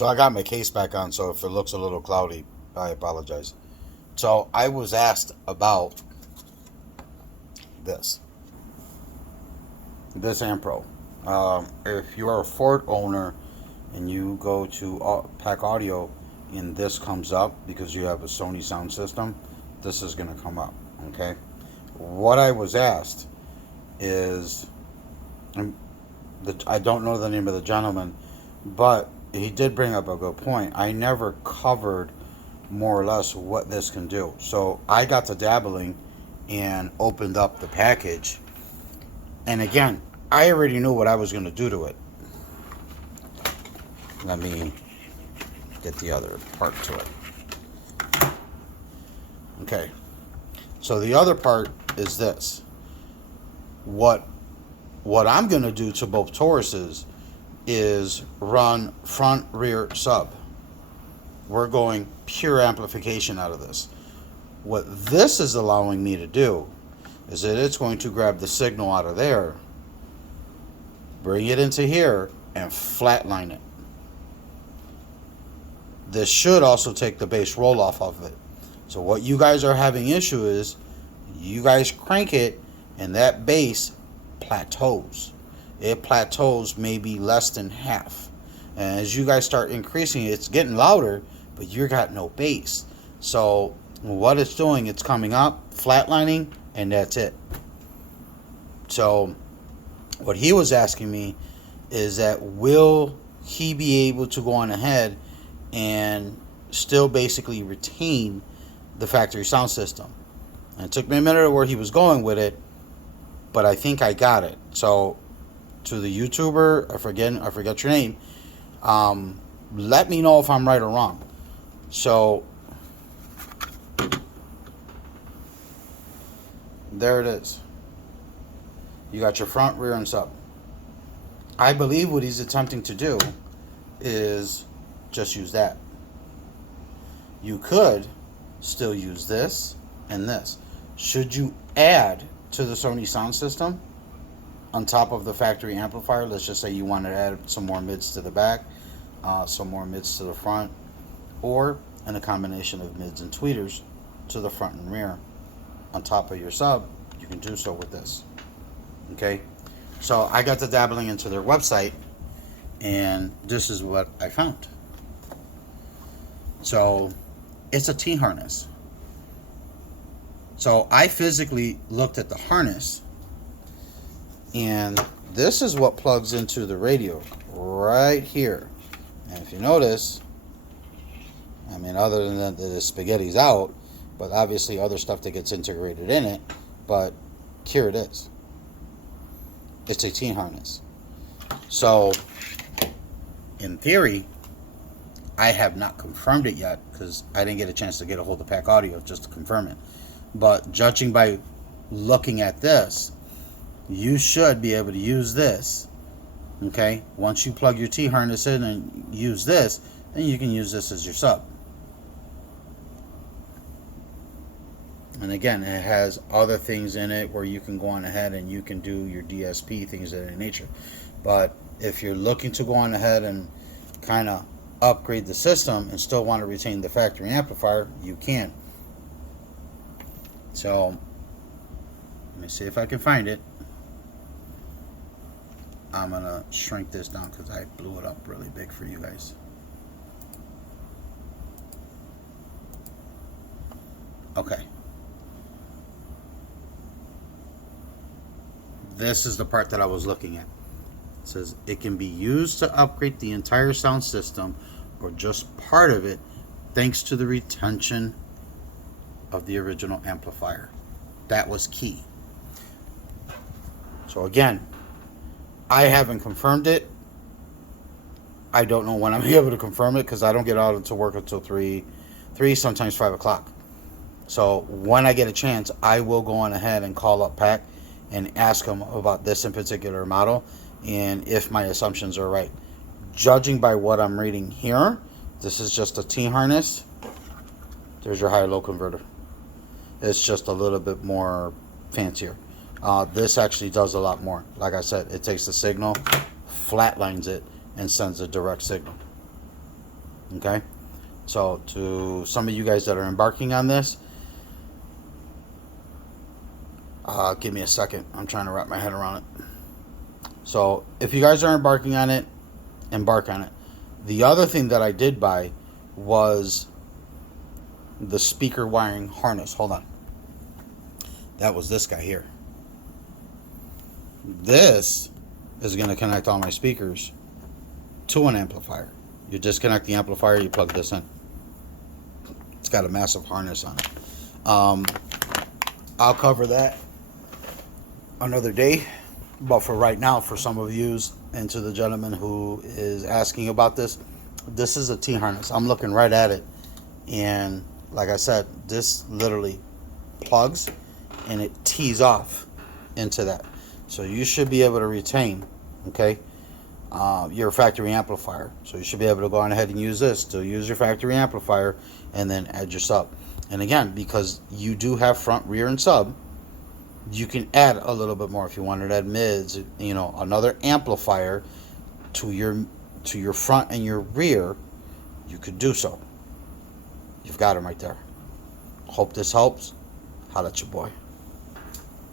So I got my case back on, so if it looks a little cloudy, I apologize. So I was asked about this amp pro. If you are a Ford owner and you go to Pac-Audio and this comes up because you have a Sony Sound system, this is going to come up. Okay. What I was asked is, I don't know the name of the gentleman, but he did bring up a good point. I never covered more or less what this can do. So I got to dabbling and opened up the package. And again, I already knew what I was going to do to it. Let me get the other part to it. Okay. So the other part is this. What I'm going to do to both Tauruses is run front rear sub. We're going pure amplification out of this. What this is allowing me to do is that it's going to grab the signal out of there, bring it into here, and flatline it. This should also take the bass roll off of it. So what you guys are having issue is you guys crank it and that bass plateaus. It plateaus maybe less than half. And as you guys start increasing it, it's getting louder, but you got no bass. So what it's doing, it's coming up, flatlining, and that's it. So what he was asking me is that will he be able to go on ahead and still basically retain the factory sound system? And it took me a minute of where he was going with it, but I think I got it. So to the YouTuber, I forget your name, let me know if I'm right or wrong. So there it is. You got your front, rear, and sub. I believe what he's attempting to do is just use that. You could still use this and this. Should you add to the Sony sound system on top of the factory amplifier, let's just say you want to add some more mids to the back, some more mids to the front, or in a combination of mids and tweeters to the front and rear on top of your sub, you can do so with this. Okay, so I got to dabbling into their website, and this is what I found. So it's a T-harness. So I physically looked at the harness, and this is what plugs into the radio right here. And if you notice, I mean, other than that, the spaghetti's out, but obviously other stuff that gets integrated in it, but here it is. It's a T-harness. So in theory, I have not confirmed it yet because I didn't get a chance to get a hold of Pac-Audio just to confirm it. But judging by looking at this, you should be able to use this. Okay, once you plug your T-harness in and use this, then you can use this as your sub. And again, it has other things in it where you can go on ahead and you can do your DSP, things of that nature. But if you're looking to go on ahead and kind of upgrade the system and still want to retain the factory amplifier, you can. So let me see if I can find it. I'm gonna shrink this down because I blew it up really big for you guys. Okay, this is the part that I was looking at. It says it can be used to upgrade the entire sound system or just part of it thanks to the retention of the original amplifier. That was key. So again, I haven't confirmed it. I don't know when I'm able to confirm it because I don't get out into work until 3, sometimes 5 o'clock. So when I get a chance, I will go on ahead and call up Pac and ask them about this in particular model and if my assumptions are right. Judging by what I'm reading here, this is just a T-harness. There's your high-low converter. It's just a little bit more fancier. This actually does a lot more. Like I said, it takes the signal, flatlines it, and sends a direct signal. Okay, so to some of you guys that are embarking on this, give me a second. I'm trying to wrap my head around it. So if you guys are embarking on it, embark on it. The other thing that I did buy was the speaker wiring harness. Hold on. That was this guy here. This is going to connect all my speakers to an amplifier. You disconnect the amplifier, you plug this in. It's got a massive harness on it. I'll cover that another day, but for right now, for some of yous and to the gentleman who is asking about this, this is a T-harness. I'm looking right at it, and like I said, this literally plugs and it tees off into that. So you should be able to retain, okay, your factory amplifier. So you should be able to go on ahead and use this. Still use your factory amplifier and then add your sub. And again, because you do have front, rear, and sub, you can add a little bit more if you wanted to add mids, you know, another amplifier to your front and your rear. You could do so. You've got them right there. Hope this helps. Holla at your boy.